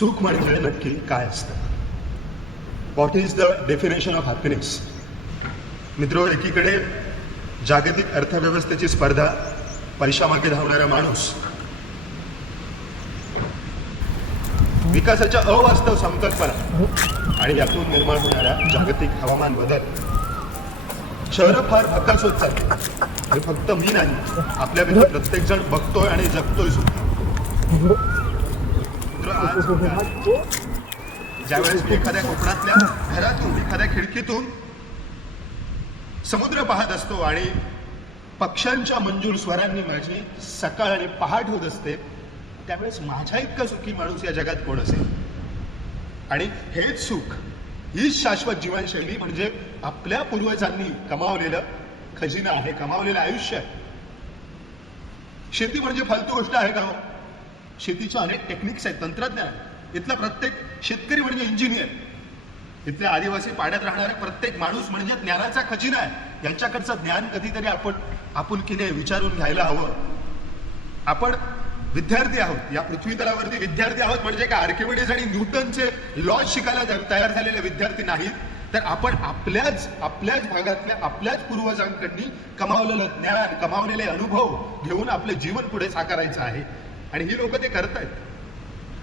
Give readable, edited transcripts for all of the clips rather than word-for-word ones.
सुख म्हणजे नक्की काय असतं? What is the definition of happiness? मित्रो, एकीकडे जागतिक अर्थव्यवस्थेची स्पर्धा, पैशामागे धावणारा माणूस, विकासाच्या अवास्तव संकल्पना आणि यातून निर्माण होणारा जागतिक हवामान बदल. शहरं फार भकास होत चालते आणि फक्त मी नाही, आपल्यापैकी प्रत्येक जण बघतोय आणि जगतोय सुद्धा. ज्यावेळेस मी एखाद्या कोकणातल्या घरातून, एखाद्या खिडकीतून समुद्र पाहत असतो आणि पक्ष्यांच्या मंजूळ स्वरांनी माझी सकाळ आणि पहाट होत असते, त्यावेळेस माझ्या इतका सुखी माणूस या जगात कोण असेल? आणि हेच सुख, हीच शाश्वत जीवनशैली म्हणजे आपल्या पूर्वजांनी कमावलेलं खजिना आहे, कमावलेलं आयुष्य आहे. शेती म्हणजे फालतू गोष्ट आहे का हो? शेतीच्या अनेक टेक्निक्स आहेत, तंत्रज्ञान. इथला प्रत्येक शेतकरी म्हणजे इंजिनियर. इथल्या आदिवासी पाड्यात राहणारा प्रत्येक माणूस म्हणजे ज्ञानाचा खजिना आहे. यांच्याकडचं ज्ञान कधीतरी आपण आपुलकीने विचारून घ्यायला हवं. आपण विद्यार्थी आहोत, या पृथ्वी तलावरती विद्यार्थी आहोत. म्हणजे काय आर्किमिडीज आणि न्यूटनचे लॉज शिकायला तयार झालेले विद्यार्थी नाहीत, तर आपण आपल्याच भागातल्या आपल्याच पूर्वजांकडनी कमावलेलं ज्ञान, कमावलेले अनुभव घेऊन आपले जीवन पुढे साकारायचं आहे. आणि ही लोक ते करतायत.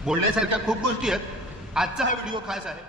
बोलण्यासारख्या खूप गोष्टी आहेत. आजचा हा व्हिडिओ खास आहे.